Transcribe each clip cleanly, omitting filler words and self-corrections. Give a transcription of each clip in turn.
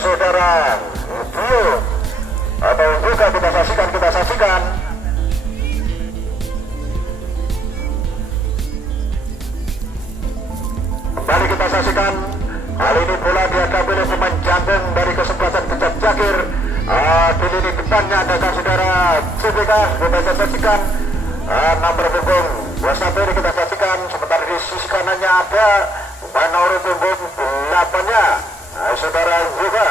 saudara video atau juga kita saksikan kembali kita saksikan. Kali ini bola dihadapi oleh pemain jantung dari kesebelasan Kecap Jakir. Di lini depannya ada saudara CBK, kita saksikan. Nomor punggung 21 ini kita saksikan. Sementara di sisi kanannya ada nomor punggung 8-nya saudara juga.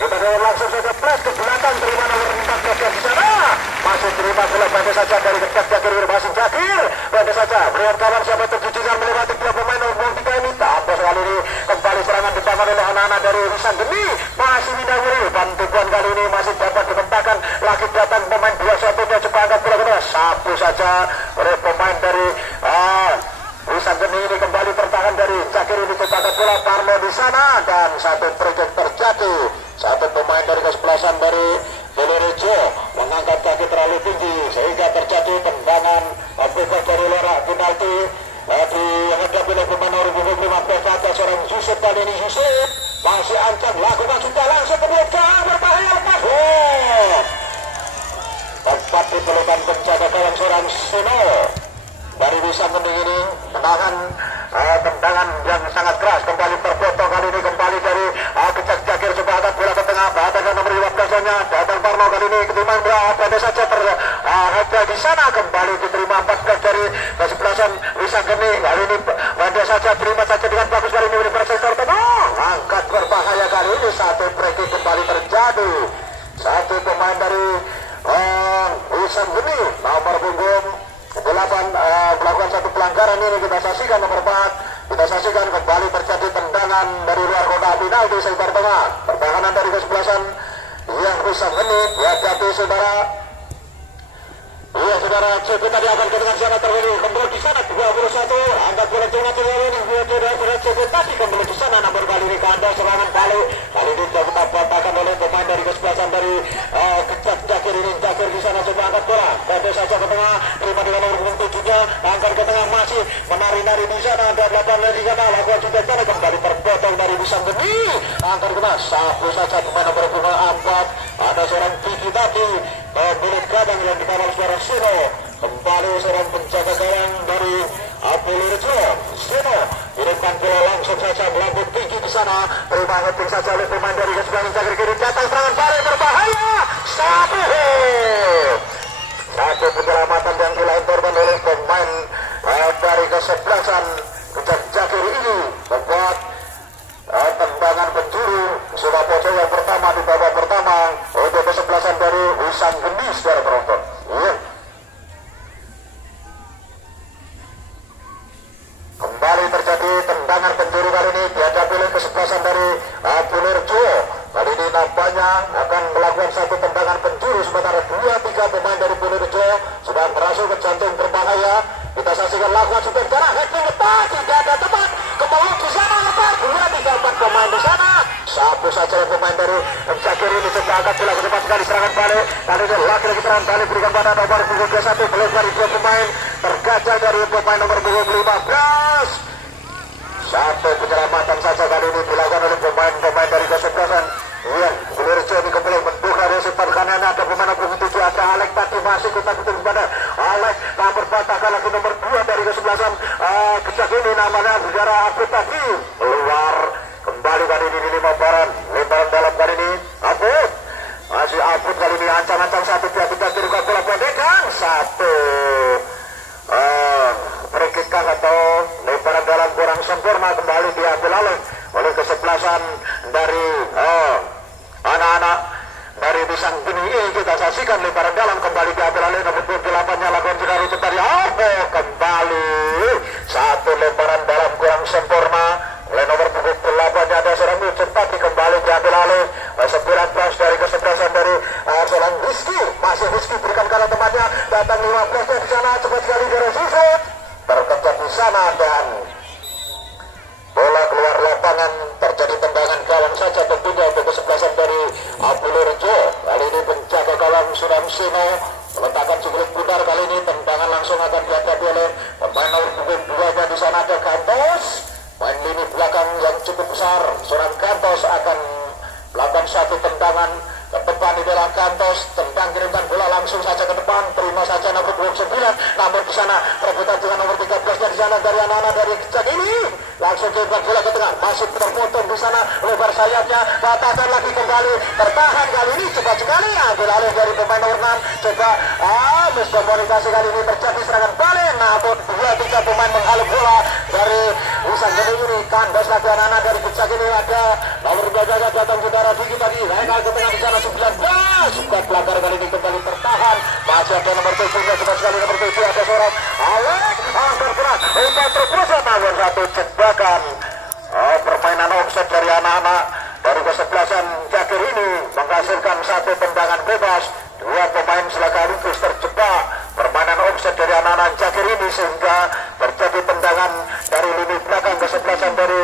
Kita langsung saja flash ke belakang, terima nomor 14 di sana. Masih terima bola bandai saja dari Kecap Jakir, masih Jakir. Bandai saja, melihat kawan siapa terjujuran melewati dua pemain nomor 3 ini. Tampil kali ini kembali serangan dibangun oleh anak-anak dari Wisan Geni. Masih Widawuri, bantuan kali ini masih dapat dibentangkan. Lagi datang pemain 21-nya, coba angkat bola kedua. Sapu saja oleh pemain dari Wisan Geni ini kembali tertahan dari Jakir ini coba angkat bola. Parlo di sana dan satu proyek terjadi. Satu pemain dari kesebelasan dari Belerejo mengangkat kaki terlalu tinggi sehingga terjadi tendangan bebas dari luar penalti. Dihadapi oleh pemain nomor 15 ada seorang Yusuf. Kali ini Yusuf masih ancam lakukan sudah langsung kemudian berbahaya lepas. Tempat di pelukan penjaga gawang seorang Seno dari Wisan Geni ini menahan tendangan yang sangat keras. Kembali terpotong kali ini kembali dari Kecap Jakir, coba angkat bola ke tengah. Datang nomor 15-nya, datang Parno kali ini ketimang berapa saja terhadap di sana. Kembali diterima 14 dari kesebelasan Wisan Geni. Kali ini bandai saja, terima saja dengan bagus kali ini dari sektor tengah. Angkat berbahaya kali ini, satu break kembali terjadi. Satu pemain dari Wisan Geni nomor punggung 8 melakukan satu pelanggaran ini. Kita saksikan nomor 4. Kita saksikan kembali terjadi tendangan dari luar kotak penalti sekitar tengah. Pertahanan dari kesebelasan yang Wisan Geni dihadapi saudara. Iya saudara, CP tadi akan kedengar sana terjadi kembali di sana 21. Angkat bola tengah ini saudara CP tadi kembali di sana. Nomor kali ini kandang serangan balik. Kali ini dapat dapatkan oleh pemain dari kesebelasan dari Kecap Jakir ini. Jakir di sana coba angkat bola. Bandai saja ke tengah. Terima dengan nomor 7-nya. Angkat ke tengah masih menari-nari di sana. Ada 8 di sana. Lakukan juga sana kembali terpotong dari Wisan Geni. Angkat ke tengah. Sapu saja pemain nomor 4. Ada seorang Diki tadi. Milik gadang yang dikawal suara Seno. Kembali seorang penjaga gawang dari Belerejo. Seno kirimkan bola langsung saja melambung tinggi di sana. Terima ngeting saja oleh pemain dari kesebelasan Jakir kiri. Datang serangan balik berbahaya. Satu penyelamatan yang dilakukan oleh pemain dari kesebelasan Kecap Jakir ini membuat tendangan penjuru sudah pocong yang pertama di babak pertama untuk kesebelasan dari Wisan Geni secara penonton. Kembali terjadi tendangan penjuru kali ini dihadapi oleh kesebelasan dari Belerejo. Kali ini nampaknya akan melakukan satu tendangan penjuru, sementara 2-3 pemain dari Belerejo sudah berhasil ke jantung berbahaya. Kita saksikan lakukan super jarak heading lepas, tidak ada tempat kembali di sana lepas. 2-3-4 pemain di sana. Sapu saja pemain dari Jakir ini coba angkat bola ke depan sekali serangan balik. Kali ini lagi serangan balik berikan pada nomor punggung 21. Belum dari 2 pemain tergajah dari pemain nomor punggung 15. Satu penyelamatan saja kali ini dilakukan oleh pemain dari kesebelasan. Belerejo ini kembali menduga dari sepan kanan. Ada pemain nomor 7, ada Alek tadi masih kita kutuk kepada Alek. Nomor patahkan lagi nomor 2 dari kesebelasan Kecap ini namanya saudara Abud tadi. Keluar kembali kali ini di lemparan dalam kali ini Abud. Masih Abud kali ini ancang-ancang satu dia kirimkan bola pendekan. Satu berkikah atau lemparan dalam kurang sempurna kembali diambil oleh kesebelasan dari anak-anak dari Wisan Geni ini. Kita saksikan lemparan dalam kembali diambil oleh nomor 8-nya lakukan juga rutin dari kembali satu lemparan dalam kurang sempurna oleh nomor 8-nya ada seorang Yusuf tadi kembali diambil oleh 19 dari kesebelasan dari seorang Rizky. Masih Rizky berikan karena temannya datang 15-nya di sana cepat sekali dari Yusuf terkejut di sana dan bola keluar lapangan. Terjadi tendangan gawang saja tentunya untuk kesebelasan dari Belerejo. Kali ini penjaga gawang Suram Seno meletakkan cukup pudar. Kali ini tendangan langsung akan dihadapi oleh pemain nomor 2 di sana ada Gantos. Main lini belakang yang cukup besar. Seorang Gantos akan melakukan satu tendangan ke depan di dalam Gantos, tendang kirimkan bola langsung saja ke depan, terima saja nomor 29, namun di sana perebutan dengan nomor 13-nya di sana dari anak-anak dari Kecak ini, langsung kirimkan bola ke tengah, masih terpotong di sana lebar sayapnya, batasan lagi kembali, tertahan kali ini cepat sekali, ambil alih dari pemain nomor 6, coba miskomunikasi kali ini terjadi serangan balik, namun 2-3 pemain menghalau bola dari Wisang Gede ini, kandas lagi anak-anak dari Kecak ini, ada nomor 12 datang saudara Diki tadi, naik ke tengah di sana 19, sukat pelanggar kali ini kembali tertahan, masih ada nomor 7, cepat sekali nomor 7, ada seorang Alek, angkat keras, umpan terus namun satu jebakan, permainan offset dari anak-anak dari kesebelasan Jakir ini menghasilkan satu tendangan bebas, dua pemain sekaligus terjebak, permainan offset dari anak-anak Jakir ini sehingga terjadi tendangan dari lini belakang kesebelasan dari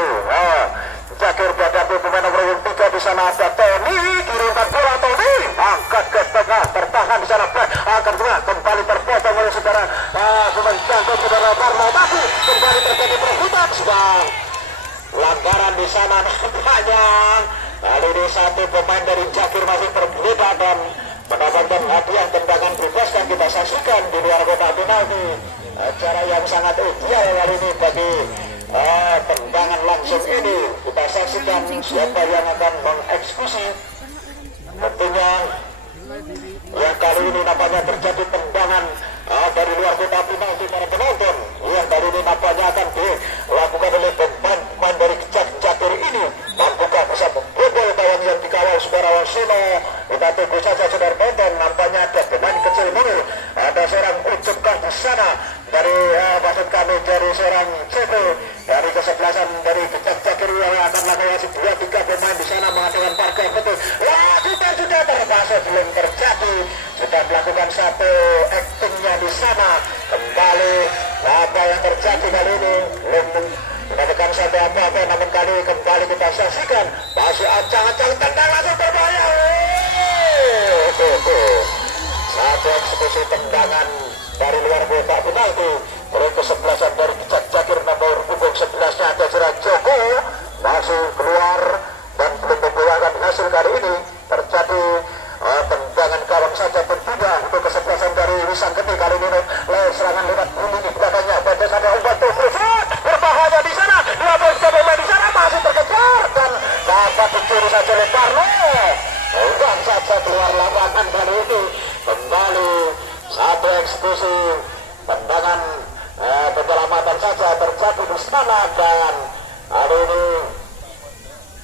Jakir dihadapi pemain nomor 3 di sana ada Tony, kirimkan bola Tony, angkat ke tengah, tertahan di sana, angkat tengah, kembali terpotong oleh saudara pemain jangkau saudara Parno, tapi kembali terjadi perebutan, sebab pelanggaran di sana nampaknya kali ini satu pemain dari Jakir masih tergeletak dan mendapatkan hadiah tendangan bebas yang kita saksikan di luar kotak penalti. Acara yang sangat ideal kali ini bagi tendangan langsung ini, kita saksikan siapa yang akan mengeksekusi. Tentunya yang kali ini nampaknya terjadi tendangan dari luar kotak penalti para penonton, yang kali ini nampaknya akan dilakukan oleh pemain dari Jakir ini. Mampukah bisa membobol gawang yang dikawal saudara Wasono? Kita tunggu saja saudara penonton. Nampaknya ada pemain kecil mulu, ada seorang Ucup di sana dari maksud kami dari seorang Ceko dari kesebelasan dari Jakir yang akan melakukan 2-3 pemain di sana mengatakan parkir betul. Sudah terbahas, belum terjadi, sudah melakukan satu actingnya di sana. Kembali apa yang terjadi kali ini belum mendapatkan satu apa-apa, namun kali kembali kita saksikan masih ancang-ancang tendang langsung berbahaya. Satu eksekusi tendangan dari luar kotak penalti oleh kesebelasan dari Jakir nomor punggung 11-nya ada seorang Joko masih keluar dan belum membuahkan hasil. Kali ini terjadi tendangan gawang saja pun tidak untuk kesebelasan dari Wisang Gede. Kali ini serangan lewat bumi di belakangnya, pada ada umpan berbahaya di sana, dua pemain di sana masih terkejar dan dapat dicuri saja oleh Parno. Umpan saja keluar lapangan kali ini. Kembali satu eksekusi tendangan penyelamatan saja terjadi di sana dan hari ini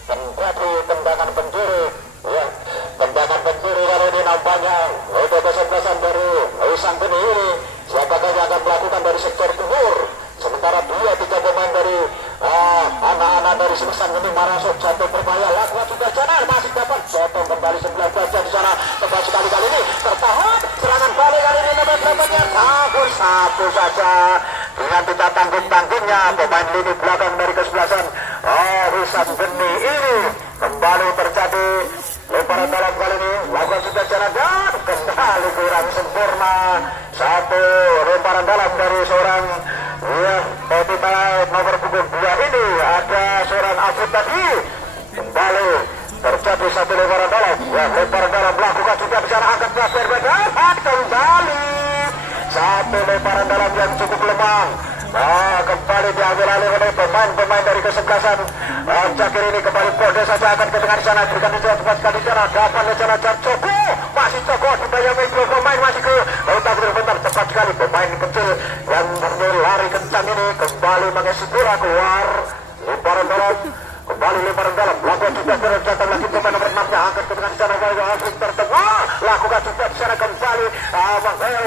terjadi tendangan pencuri. Ya, tendangan pencuri kali ini nampaknya untuk kesebelasan dari Wisang Gede ini. Siapakah yang akan melakukan dari sektor timur? Sementara 2-3 pemain dari anak-anak dari Wisang Gede merasuk jatuh berbahaya. Lakukan sudah sana masih dapat potong kembali 19 di sana. Tepat sekali kali ini tertahan. Serangan balik kali ini dapat-dapatnya takut satu saja dengan tidak tanggung-tanggungnya pemain lini belakang dari kesebelasan Wisang Gede ini. Kembali terjadi lemparan dalam kali ini, lakukan sudah jalan dan kembali kurang sempurna. Satu lemparan dalam dari seorang pemain nomor punggung 2 ini, ada seorang Afid tadi. Kembali terjadi satu lemparan dalam, lemparan dalam lakukan sudah bisa angkat plastik dan kembali satu lemparan dalam yang cukup lemah. Kembali diambil alih oleh pemain-pemain dari kesebelasan Jakir ini. Kembali Polda saja akan ke tengah di sana, berikan di tepat sekali sana, dapat di sana Joko, masih Joko dibayangkan dua pemain masih ke otak bentar, cepat sekali pemain kecil yang berlari kencang ini kembali mengisi bola keluar, lemparan dalam, kembali lemparan dalam, lakukan juga datang lagi pemain nomor 6-nya, angkat ke tengah di sana, langsung tertengah, lakukan juga di sana kembali,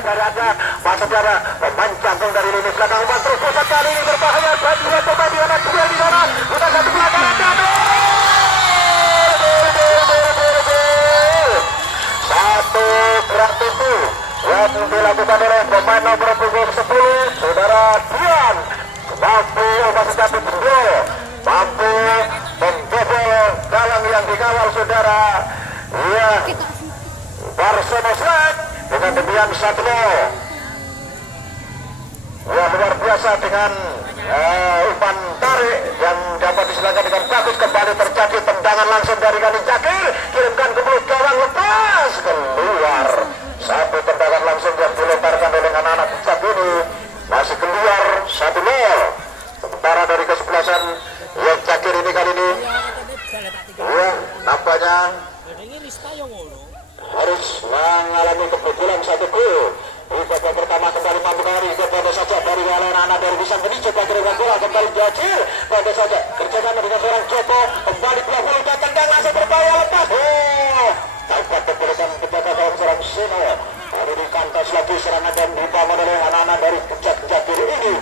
dari ada masa ada pemain jantung dari lini belakang, umpan terus pusat kali ini berbahaya, dan dua pemain di sana, dua di sana, sudah satu pelanggaran dan satu gerak pintu yang dilakukan oleh pemain nomor punggung 10 saudara Dian, mampu masih dapat berdua, mampu membobol galang yang dikawal saudara Barsono Slek dengan demikian 1-0. Luar biasa dengan umpan menarik yang dapat diselesaikan dengan bagus. Kembali terjadi tendangan langsung dari Gani Jakir, kirimkan ke mulut gawang, lepas keluar. Satu tendangan langsung yang dilemparkan oleh anak-anak Puncak ini masih keluar 1-0. Sementara dari kesebelasan yang Jakir ini kali ini ya nampaknya harus mengalami kebobolan satu gol. Di babak pertama kembali mampu kali kepada saja dari anak dari Bisang ini coba kirimkan bola kembali Jakir pada saja kerjasama dengan seorang Joko kembali 20 dan tendang langsung berbahaya lepas. Dapat kebobolan kepada seorang Seno. Hari ini kantas lagi serangan dan dibangun oleh anak-anak dari Jakir ini.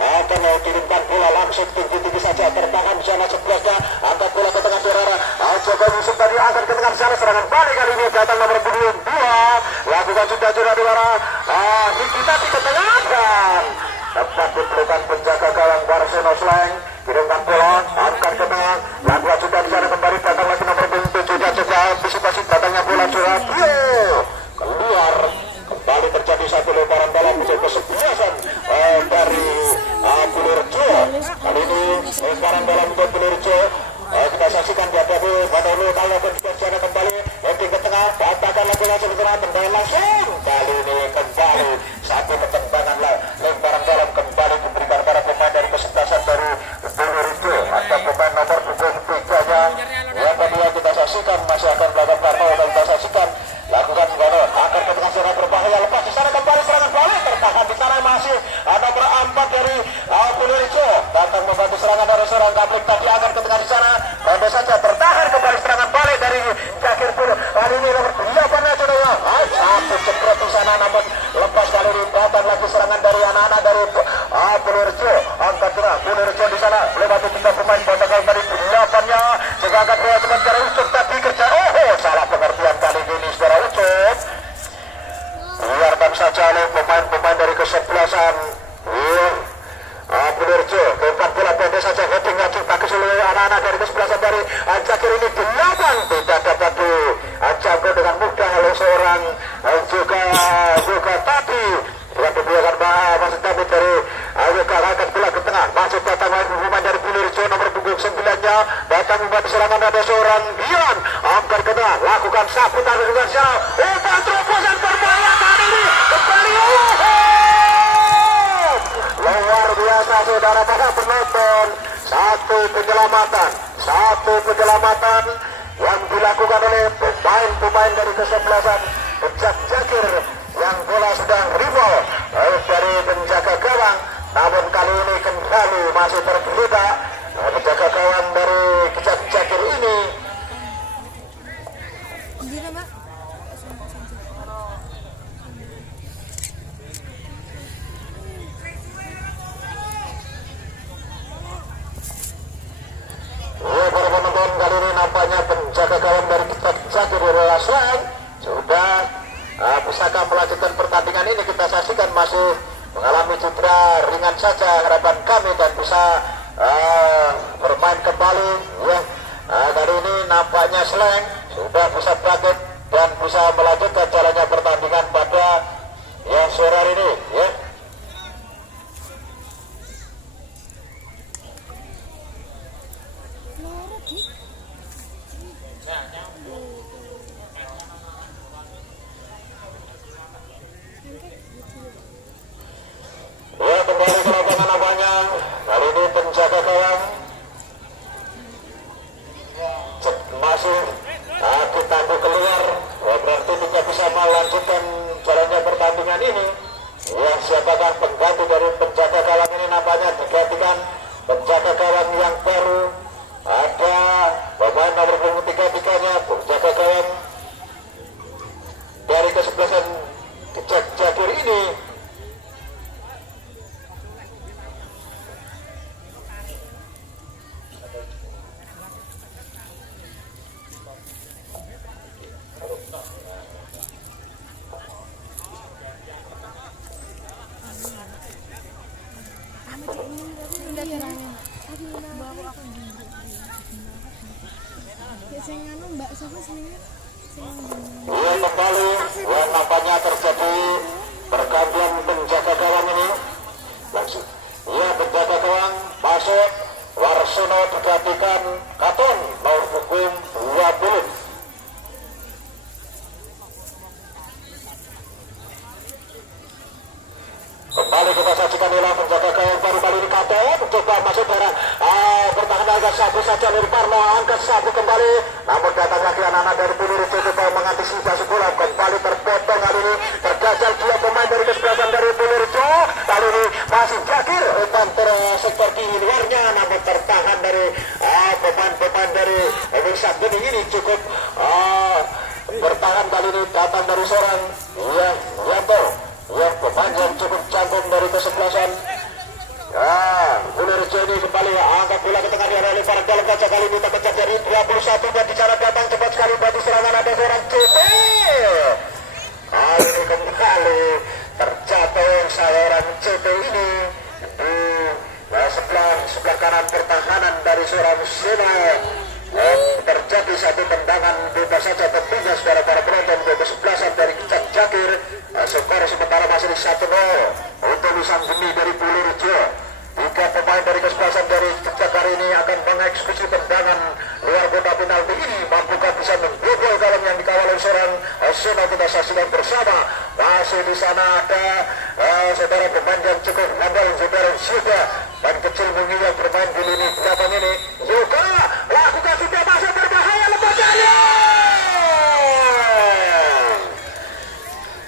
Akan kirimkan bola langsung tinggi-tinggi saja tertahan di sana 11-nya, angkat bola ke tengah saudara. Coba Yusuf tadi angkat ke tengah sana, serangan balik kali ini datang nomor 22 lakukan sudah di arah Nikita di ketengahkan dapat diperlukan penjaga gawang Barcelona Slang, kirimkan bola angkat ke tengah, lakukan sudah di sana kembali datang lagi nomor 27 dan coba antisipasi datangnya bola curhat keluar. Kembali terjadi satu lemparan dalam musim kesebelasan dari Pulirjo. Kali ini lemparan dalam untuk Pulirjo kita saksikan di hadapi pada dulu kalau berbicara kembali heading ke tengah, batakan lagi langsung ke tengah, tendangan langsung. Kali ini kembali satu ketendangan lemparan dalam kembali diberikan para pemain dari kesebelasan dari Pulirjo. Ada pemain nomor 23-nya yang tadi kita saksikan masih akan melakukan kartu dan kita saksikan lakukan gono akan ke tengah zona berbahaya, lepas di sana kembali serangan balik tertahan di sana masih ada berempat dari Pulirjo datang membantu serangan dari seorang Kaplik tadi akan ke tengah di sana pada saja tertahan kembali serangan balik dari Jakir Pul. Kali ini nomor 8-nya saudara satu cekrot di sana namun lepas kali ini datang lagi serangan dari anak-anak dari Pulirjo angkat tengah Pulirjo di sana lewati 3 pemain botakan dari 8-nya juga angkat bola cepat dari Ucup tadi kerja salah pengertian kali ini saudara Ucup biarkan saja oleh pemain-pemain dari kesebelasan Pulirjo keempat bola pendek saja heading ngacung bagus oleh anak-anak dari kesebelasan dari Jakir ini 8 tidak dapat dijangkau dengan mudah oleh seorang juga tadi yang dibiarkan masih David dari Yoga angkat bola ke tengah masuk datang pemain dari Pulirjo nomor punggung 9-nya datang membantu serangan ada seorang Dion angkat ke tengah lakukan saputan dengan siapa terobosan berbahaya kali ini kembali luar biasa saudara para penonton. Satu penyelamatan yang dilakukan oleh pemain-pemain dari kesebelasan Puncak Jakir yang bola sedang rival dari penjaga gawang, namun kali ini kembali masih tergeletak penjaga gawang dari Puncak Jakir ini. Para penonton kali ini nampaknya penjaga gawang dari Puncak Jakir adalah Slang sudah pusaka melanjutkan pertandingan ini. Kita saksikan masih mengalami cedera ringan saja harapan kami dan bisa bermain kembali ya. Kali ini nampaknya Slang sudah bisa bangkit dan bisa melanjutkan jalannya pertandingan pada sore hari ini ya. Kembali ke lapangan apanya kali ini penjaga gawang masih ditangguh keluar berarti tidak bisa melanjutkan jalannya pertandingan ini ya. Siapakah pengganti dari penjaga gawang ini? Nampaknya digantikan penjaga gawang yang baru, ada pemain nomor 3-nya penjaga gawang dari kesebelasan Jakir ini. Kembali yang nampaknya terjadi pergantian penjaga gawang ini langsung ya penjaga gawang masuk Arsono digantikan Katon nomor punggung 20. Kembali kita saksikan hilang penjaga gawang baru kali ini Katon coba masuk darah bertahan agak sabu saja dari Parno, angkat sabu kembali, namun datang lagi anak-anak dari Punur coba mengantisipasi bola, kembali terpotong kali ini, tergagal dua pemain dari kesebelasan dari Punur kali ini masih Jakir umpan sektor di luarnya, namun tertahan dari pemain-pemain dari Wilson Bening ini cukup bertahan kali ini, datang dari seorang Yanto yang pemain yang cukup canggung dari kesebelasan. Punur ini kembali angkat bola ke tengah dia lemparan dalam kaca kali ini terpecah dari 21 dan di sana datang cepat sekali batu serangan ada seorang CP. Kali ini kembali terjatuh seorang CP ini di sebelah kanan pertahanan dari seorang Sino. Terjadi satu tendangan bebas saja tentunya saudara para penonton ke kesebelasan dari Kecak Jakir. Skor sementara masih 1-0 untuk Wisang Geni dari Pulurjo. Tiga pemain dari kesebelasan dari Kecak hari ini akan mengeksekusi tendangan luar kotak penalti ini. Mampukah bisa membobol gawang yang dikawal oleh seorang Sino? Kita saksikan bersama. Masih di sana ada saudara pemain yang cukup handal, saudara Syuga dan kecil mungil yang bermain di lini belakang ini. Yoga lakukan sudah masuk berbahaya lepas jari.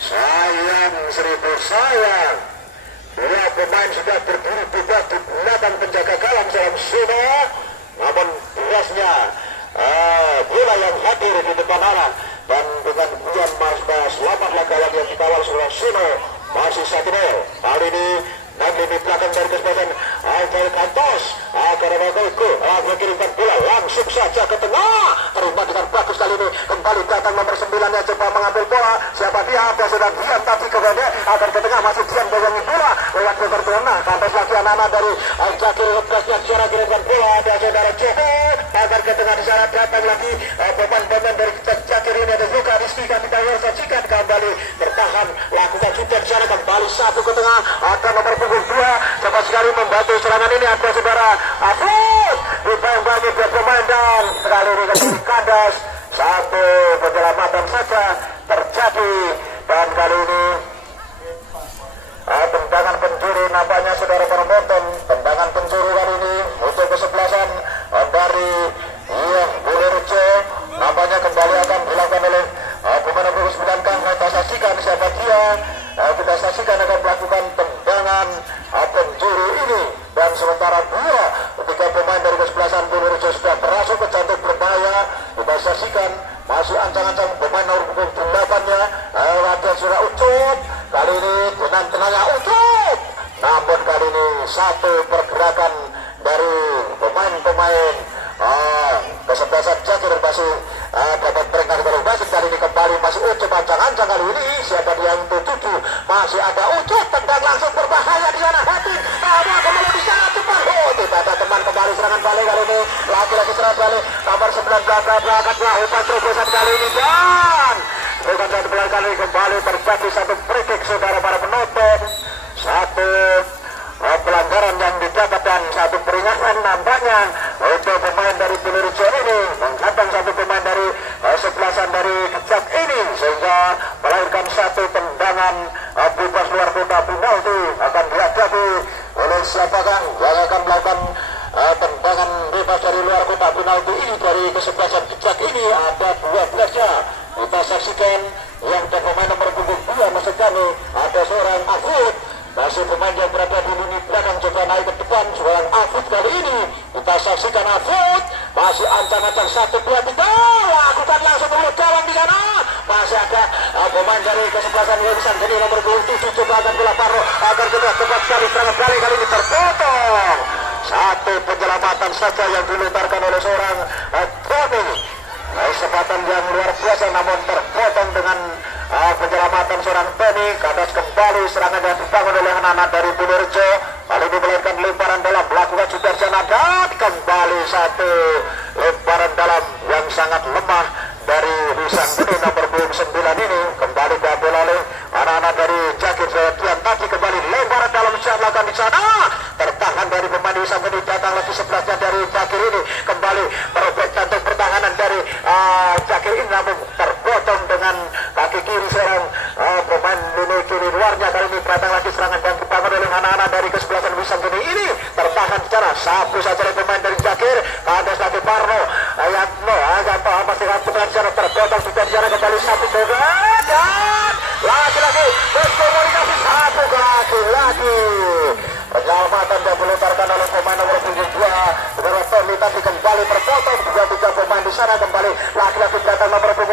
Sayang, seribu sayang. Dua pemain sudah berdiri bebas di belakang penjaga gawang seorang Sino. Namun berasnya bola yang hadir di depan arah dan dengan hujan selamatlah gawang yang dikawal seorang Sino. Masih 1-0. Kali ini dan lini belakang dari kesebelasan Alvaro Cantos karena Goiko mengirimkan bola langsung saja ke tengah, terima dengan bagus kali ini. Kembali datang nomor 9 yang coba mengambil bola, siapa dia? Ada sedang diam tapi kemudian akan ke tengah, masih diam boyangi bola lewat nomor 2. Cantos lagi anak-anak dari Jakir lepasnya cara kirimkan bola, ada saudara Joho agar ke tengah di sana datang lagi pemain-pemain dari Jakir ini, ada juga Rizky kami tahu sajikan kembali bertahan lakukan juga di sana, kembali satu ke tengah, ada nomor punggung 2 cepat sekali membantu serangan ini, ada saudara Afud dibayang-bayangi dua pemain dan sekali ini kembali kandas, satu penyelamatan saja terjadi dan kali ini tendangan pencuri nampaknya saudara penonton, tendangan pencuri kali ini untuk kesebelasan dari Bulurjo nampaknya kembali akan dilakukan oleh pemain nomor 9. Kita saksikan siapa dia, kita saksikan akan melakukan tendangan pencuri ini dan sementara tiga pemain dari kesebelasan Bulurjo sudah berhasil ke jantung berbahaya. Kita saksikan masih ancang-ancang pemain nomor 8-nya ada sudah Ucup, kali ini dengan tenangnya Ucup, namun kali ini satu pergerakan dari pemain-pemain kesebelasan Jakir masih dapat peringkat dari wasit. Kali ini kembali masih Ucup ancang-ancang, kali ini siapa dia yang tujuh masih ada Ucup, tendang langsung berbahaya di sana hati ada kembali di sana cepat tidak ada teman, kembali serangan balik kali ini lagi-lagi serangan balik nomor 19 berangkatlah umpan terobosan kali ini dan bukan satu kali kembali terjadi satu free kick saudara para penonton, satu pelanggaran yang didapat dan satu peringatan nampaknya untuk pemain dari Bulurjo ini menghadang satu pemain dari sebelasan dari Kecak ini sehingga melahirkan satu tendangan bebas luar kota penalti akan dihadapi oleh siapakah yang akan melakukan tendangan bebas dari luar kota penalti ini dari kesebelasan Kecak ini. Ada 12-nya kita saksikan yang pemain nomor punggung 2 maksud kami ada seorang Afud, masih pemain yang berada di lini belakang coba naik ke depan seorang Afud kali ini kita saksikan Afud masih ancang-ancang 1, 2, 3 lakukan langsung mulut gawang di sana, masih ada pemain dari kesebelasan Wilson Geni nomor 27 coba akan bola Parno agar kita cepat sekali serangan kali ini terpotong, satu penyelamatan saja yang dilontarkan oleh seorang Tony, kesempatan yang luar biasa namun terpotong dengan penyelamatan seorang Tony. Kandas kembali serangan yang dibangun oleh anak-anak dari Bulurjo, kali ini melahirkan lemparan dalam melakukan Sudarjana dan kembali satu lemparan dalam yang sangat lemah dari Wisang Geni nomor 9 ini kembali diambil oleh anak-anak dari Jakir Jayadian. Tadi kembali lemparan dalam siap lakukan di sana, tertahan dari pemain Wisang Geni dan datang lagi sebelahnya dari Jakir ini kembali merobek jantung pertahanan dari Jakir ini, namun terpotong dengan kaki kiri seorang pemain lini kiri luarnya. Kali ini datang lagi serangan yang dibangun oleh anak-anak dari kesebelasan Wisanggeni ini, tertahan secara sapu saja oleh pemain dari Jakir. Kandas lagi Parno Ayatno agak masih benar secara terpotong sudah di sana kembali satu juga dan lagi-lagi berkomunikasi satu lagi penyelamatan yang diletarkan oleh pemain nomor 72 dengan Tommy, tapi kembali terpotong juga tiga pemain di sana. Kembali lagi-lagi datang nomor 7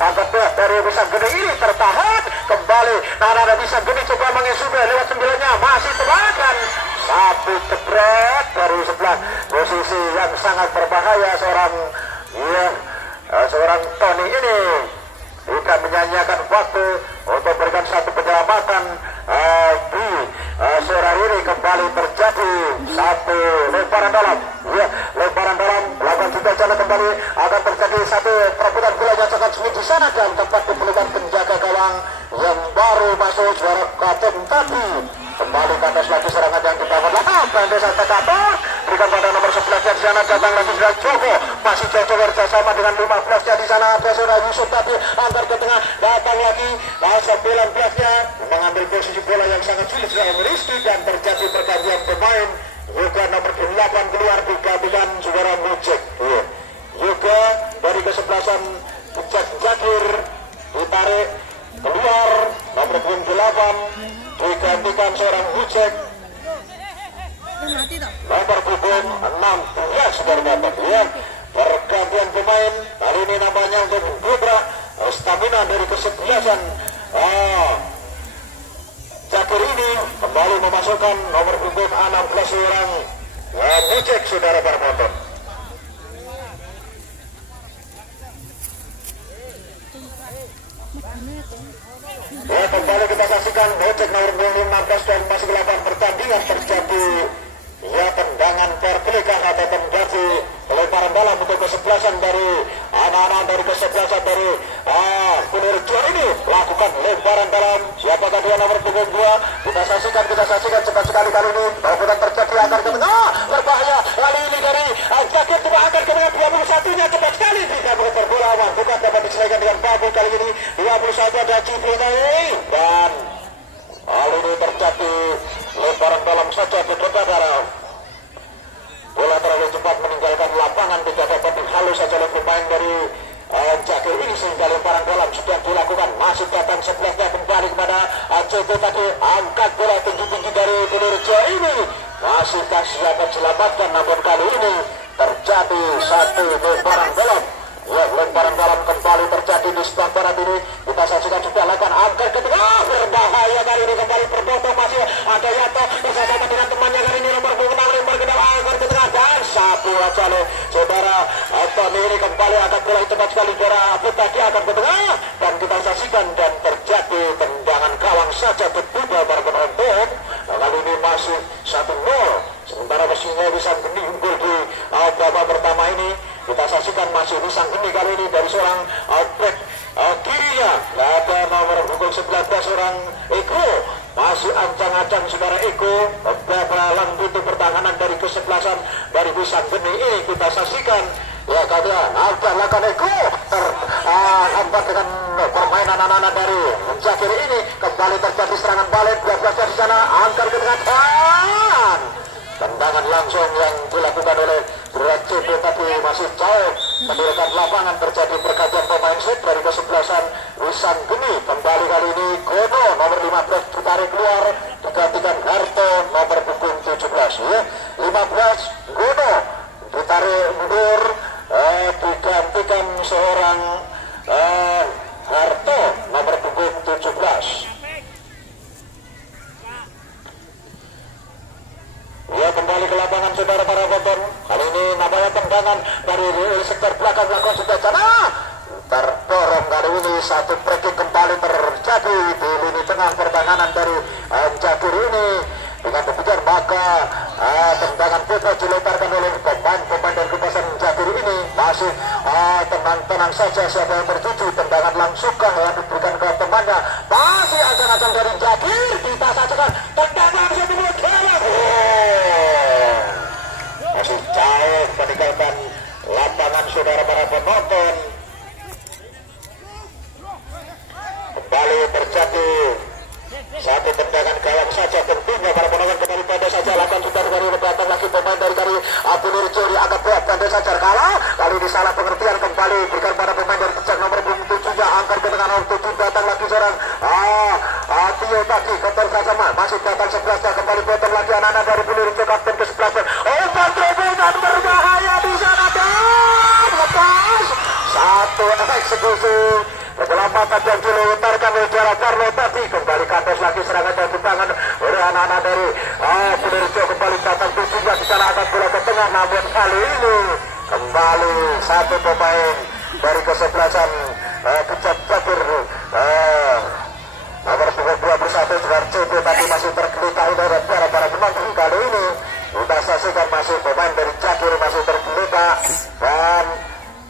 angkat dari Wisanggeni ini tertahan kembali. Nana Wisanggeni coba mengesume lewat 9-nya masih tebakan satu jebret dari sebelah posisi yang sangat berbahaya seorang Tony ini tidak menyanyiakan waktu untuk berikan satu penyelamatan di sore ini. Kembali terjadi satu lemparan dalam, lemparan dalam melakukan juga jalan kembali akan terjadi satu perebutan bola yang sangat sulit di sana dan tempat diperlukan penjaga gawang yang baru masuk suara Katem tadi. Kembali ke atas lagi serangan yang dibangun Bandai Santa Kator berikan pada nomor 11-nya di sana, datang lagi sudah Joko, masih Joko bersama dengan 15-nya di sana ada saudara Yusuf, tapi antar ke tengah datang lagi 19-nya mengambil posisi bola yang sangat sulit seorang Rizky dan terjadi pergantian pemain. Juga nomor 8 keluar digantikan saudara Mujek juga dari kesebelasan Jakir ditarik keluar nomor 28 digantikan seorang Mujek nomor punggung 16 sudah dapat pergantian pemain. Kali ini namanya untuk Budra stamina dari kesebelasan Jakir ini kembali memasukkan nomor punggung 16 orang Mujek saudara para penonton. Kembali kita saksikan Mujek nomor 15 dan masih 8 pertandingan terjadi tendangan perpelikan atau tendangan lemparan dalam untuk kesebelasan dari anak-anak dari kesebelasan dari Punirjo ini lakukan lemparan dalam. Siapakah dia nomor punggung 2? Kita saksikan cepat sekali kali ini perebutan terjadi akan ke tengah berbahaya kali ini dari Jakir coba akan ke tengah 21-nya cepat sekali tidak mengejar bola awan bukan dapat diselesaikan dengan bagus. Kali ini 21 ada Ciplina dan kali ini terjadi lemparan dalam saja saudara. Bola terlalu cepat meninggalkan lapangan, tidak dapat dihalus saja oleh pemain dari Jakir ini sehingga lemparan dalam sudah dilakukan. Masih datang sebelahnya kembali kepada ACT tadi, angkat bola tinggi-tinggi dari Punirjo ini masih kasih dapat diselamatkan, namun kali ini terjadi satu lemparan dalam. Lemparan dalam kembali terjadi di sebelah barat ini. Kita saksikan juga lakukan angkat ke tengah berbahaya kali ini kembali terpotong. Masih ada Yato bersama dengan temannya kali ini nomor 6 lempar ke dalam angkat ke tengah dan satu aja oleh saudara Tony ini kembali akan bola cepat sekali juara Putra dia akan ke tengah dan kita saksikan dan terjadi tendangan gawang saja berbeda para penonton. Kali ini masih 1-0 sementara mesinnya Wisanggeni unggul di babak pertama ini. Kita saksikan masih Wisanggeni kali ini dari seorang back kirinya ada nomor punggung 19 seorang Eko, masih ancang-ancang saudara Eko beberapa pintu pertahanan dari kesebelasan dari Wisanggeni ini. Kita saksikan kalian lakukan Eko terhambat dengan permainan anak-anak dari Jakir ini. Kembali terjadi serangan balik 12 di sana, angkat ke tengah dan tendangan langsung yang dilakukan oleh CP tapi masih jauh mendirikan lapangan. Terjadi pergantian pemain set dari kesebelasan Wisanggeni. Kembali kali ini Gono nomor 15 ditarik keluar digantikan Harto nomor punggung 17 15 Gono ditarik mundur digantikan seorang Harto nomor punggung 17. Kembali ke lapangan saudara para penonton. Kali ini namanya tendangan dari sektor belakang lakukan sudah sana terdorong. Kali ini satu breaking kembali terjadi di lini tengah pertahanan dari Jakir ini. Dengan demikian maka tendangan putra diletarkan oleh pemain dari kepasan Jakir ini. Masih tenang-tenang saja siapa yang tertuju. Tendangan langsungkan yang diberikan ke temannya. Masih ancang-ancang dari Jakir. Kita saksikan tendangan langsung mulut saudara para penonton. Kembali terjadi satu tendangan gawang saja, tentunya para penonton kembali pada saja lakukan sudah dari datang lagi pemain dari Abu Nurjo dianggap berat dan saja kalah. Kali ini salah pengertian, kembali berikan pada pemain dari kecak nomor 27 nya angkat ke tengah nomor 7, datang lagi seorang Tio tadi kotor sama masih datang 11 nya, kembali potong lagi anak-anak dari Abu Nurjo kapten ke 11 terobosan berbahaya di sana dan lepas satu eksekusi keselamatan yang dilontarkan oleh Jara Carlo tadi. Kembali ke atas lagi serangan dari tangan oleh anak-anak dari Purworejo. Kembali datang tujuhnya di sana akan bola ke tengah, namun kali ini kembali satu pemain dari kesebelasan Kecap Jakir nomor 21 Sugar CP tadi masih tergeletak oleh para penonton. Kali ini kita saksikan masih pemain dari Jakir masih tergeletak, dan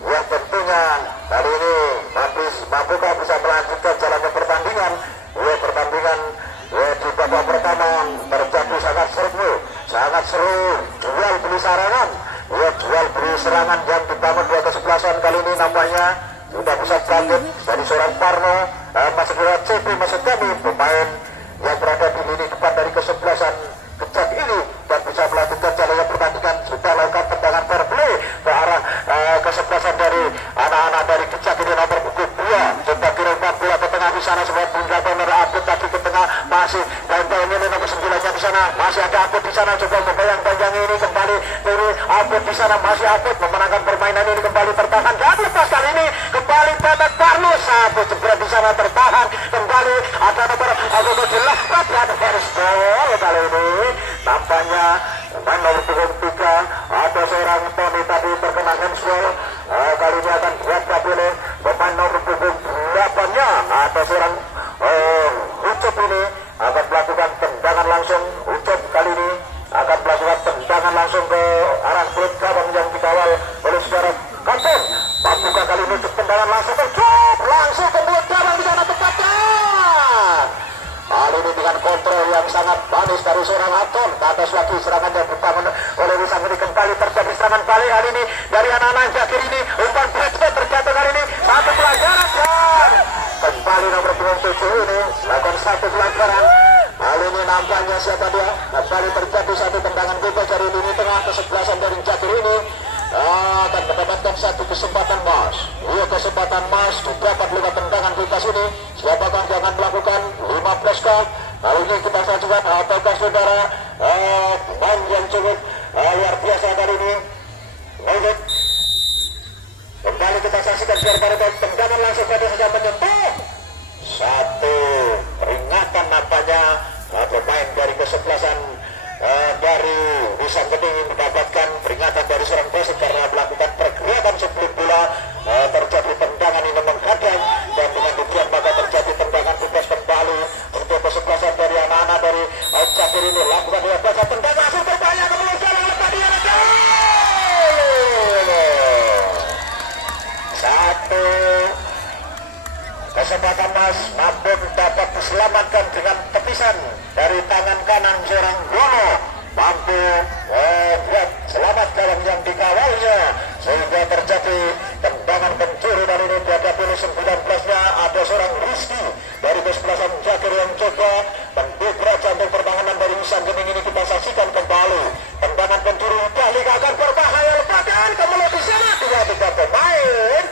yang tentunya kali ini mampukah bisa melanjutkan jalannya pertandingan. Pertandingan di babak pertama terjadi sangat seru, jual beli serangan, jual beli serangan yang dibangun dua kesebelasan. Kali ini nampaknya sudah bisa bangkit dari seorang Parno, masuk ke CP, masuk kami pemain yang berada di lini depan dari kesebelasan Kecak ini, dan bisa melanjutkan jalannya pertandingan. Sudah lakukan tendangan fair play ke arah kesebelasan dari anak-anak dari Kecak ini nomor punggung 2. Coba kirimkan bola ke tengah di sana, sebuah punca benar Abud tadi ke tengah, masih bayang ini nomor 9 nya di sana, masih ada Abud di sana, coba membayang ini kembali dari Abud di sana, masih Abud memenangkan permainan ini, kembali tertahan dan lepas. Kali ini kembali pada Carlos, satu jebret di sana tertahan, kembali ada nomor Agogo dilepas dan first ball. Kali ini nampaknya pemain nomor punggung 3 ada seorang Tony tadi terkena handsball. Kali ini akan diangkat oleh pemain nomor punggung 8 nya ada seorang Ucup ini akan melakukan tendangan langsung. Ucup kali ini akan melakukan tendangan langsung ke arah perut gawang yang dikawal oleh saudara Kampung. Mampukah kali ini untuk tendangan langsung langsung ke perut gawang di sana tepatnya. Kali ini dengan kontrol yang sangat manis dari seorang Anton. Ke atas lagi serangan yang dibangun oleh Wisang ini, kembali terjadi serangan balik kali ini dari anak-anak Jakir ini. Umpan presiden terjatuh kali ini, satu pelanggaran dan kembali nomor 27 ini melakukan satu pelanggaran. Kali ini nampaknya siapa dia? Kembali terjadi satu tendangan bebas dari lini tengah kesebelasan dari Jakir ini. Akan mendapatkan satu kesempatan emas. Kesempatan emas didapat lewat tendangan bebas ini. Siapakah yang akan melakukan 15 kali? Kali ini kita saksikan ataukah saudara pemain yang cukup luar biasa kali ini. Baik, kembali kita saksikan biar pada tendangan langsung pada saja menyentuh. Satu peringatan nampaknya pemain dari kesebelasan dari Wisang Kening mendapatkan peringatan dari seorang wasit karena melakukan pergerakan sebelum bola terjadi tendangan ini menghadang, dan dengan demikian maka terjadi tendangan bebas kembali untuk kesebelasan dari anak-anak dari Jakir ini. Lakukan luar biasa tendangan super banyak kemudian jalan tadi satu kesempatan mas namun dapat diselamatkan dengan tepisan dari tangan kanan seorang Gono, mampu buat selamat gawang yang dikawalnya sehingga terjadi tendangan pencuri. Dan ini dihadapi oleh 19 nya ada seorang Rizky dari kesebelasan Jakir yang coba mendobrak jantung pertahanan dari Wisang Kening ini. Kita saksikan kembali tendangan pencuri kali akan berbahaya, lepakan kemudian di sana 2-3 pemain,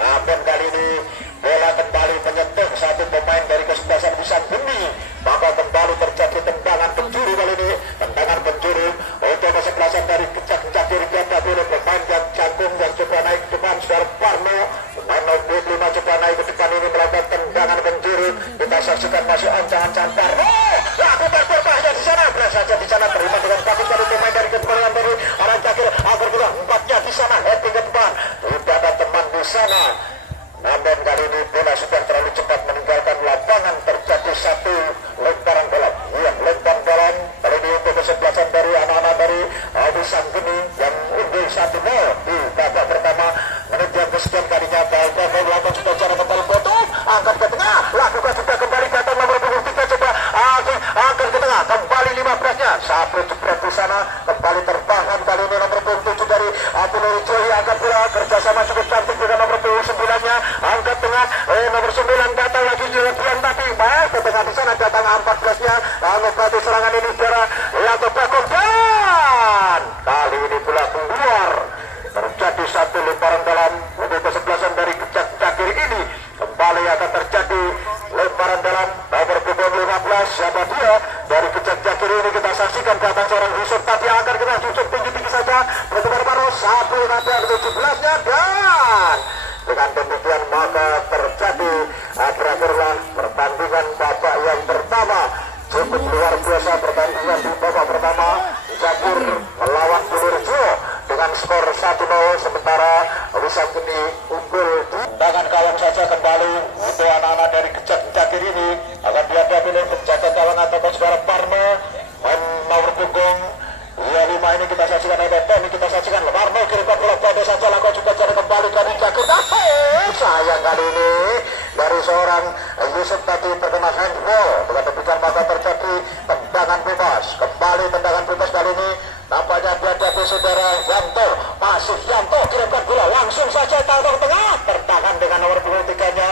namun kali ini bola kembali menyentuh satu pemain dari kesebelasan Wisang Kening, maka kembali terjadi tendangan pencuri. Kali ini tendangan pencuri untuk kesebelasan dari Kecak Jakir dihadapi oleh pemain yang jagung yang coba naik ke depan saudara Parno. Pemain nomor 25 coba naik ke depan ini melakukan tendangan pencuri. Kita saksikan masih ancang-ancang Parno, lakukan berbahaya di sana, belas saja di sana terima dengan bagus dari pemain dari kesebelasan dari arah Jakir. Agar bola empatnya di sana, heading ke depan, tidak ada teman di sana. Namun kali ini bola sudah terlalu cepat meninggalkan lapangan. Terjadi satu lemparan bola. Lemparan bola kali ini untuk kesebelasan dari anak-anak dari Wisang Kening yang unggul 1-0 di babak pertama. Menit yang kesekian kalinya Bapak melakukan sudah cara kembali potong, angkat ke tengah, lakukan sudah kembali datang nomor 23 coba angkat ke tengah, kembali 15 nya satu jebret di sana, kembali tertahan kali ini nomor 27 dari Abu Nurjo angkat bola kerjasama nomor 9 datang lagi di lebihan tapi baik ke tengah di sana datang 14-nya mengobati serangan ini saudara lakukan bakung dan kali ini bola keluar. Terjadi satu lemparan dalam untuk kesebelasan dari Kecak Cakir ini. Kembali akan terjadi lemparan dalam nomor punggung 15. Siapa dia dari Kecak Cakir ini? Kita saksikan datang seorang Yusuf tapi akan kita susuk tinggi-tinggi saja. Bertebar baru satu nanti ada 17-nya dan dengan demikian maka terjadi berakhirlah pertandingan babak yang pertama. Cukup luar biasa pertandingan di babak pertama. Cakir melawan Purworejo dengan skor 1-0 sementara Wisakuni unggul di tangan kawan saja kembali untuk anak-anak dari Kecak Cakir ini akan dihadapi oleh penjaga gawang atau saudara Parno nomor punggung 5 ini kita saksikan ada ini kita saksikan Parno kirimkan bola pada saja lakukan juga jadi kembali dari Cakir sayang kali ini dari seorang Yusuf tadi terkena handball dengan demikian maka terjadi tendangan bebas kembali tendangan bebas kali ini nampaknya dihadapi saudara Yanto masih Yanto kirimkan bola langsung saja taruh tengah tertahan dengan nomor 23-nya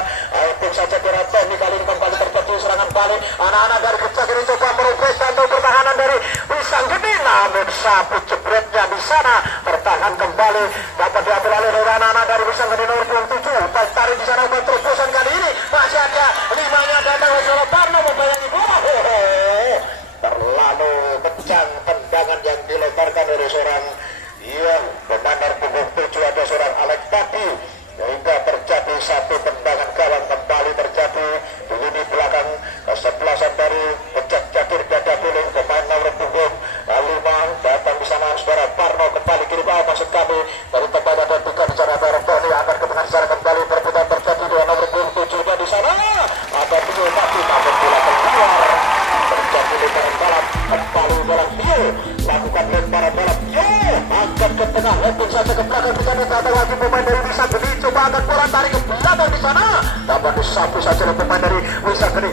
tim saja kira ini kali ini kembali terjadi serangan balik anak-anak dari Kecak ini coba merubah untuk pertahanan dari Wisanggeni namun sapu jebretnya di sana tertahan kembali dapat diambil oleh anak-anak dari Wisanggeni nomor 27 tarik di sana terobosan kali ini masih ada 5-nya datang oleh Parno membayangi bola terlalu kencang tendangan yang dilemparkan oleh seorang pemain punggung 7 ada seorang Alex tadi sehingga terjadi satu tendangan gawang kembali terjadi di lini belakang kesebelasan dari Kecak Cakir dada pilih pemain nomor punggung 5 datang di sana saudara Parno kembali kiri bawah maksud kami dari tempat ada 3 di sana Tony akan ke tengah sana kembali perputaran terjadi dengan nomor punggung 7 di sana ada punggung tapi namun bola keluar terjadi lemparan balap kembali dalam view lakukan lemparan balap angkat ke tengah lepas saja ke belakang di sana datang lagi pemain dari Wisakuni coba angkat bola tarik ke belakang di sana dapat disapu saja oleh pemain dari Wisakuni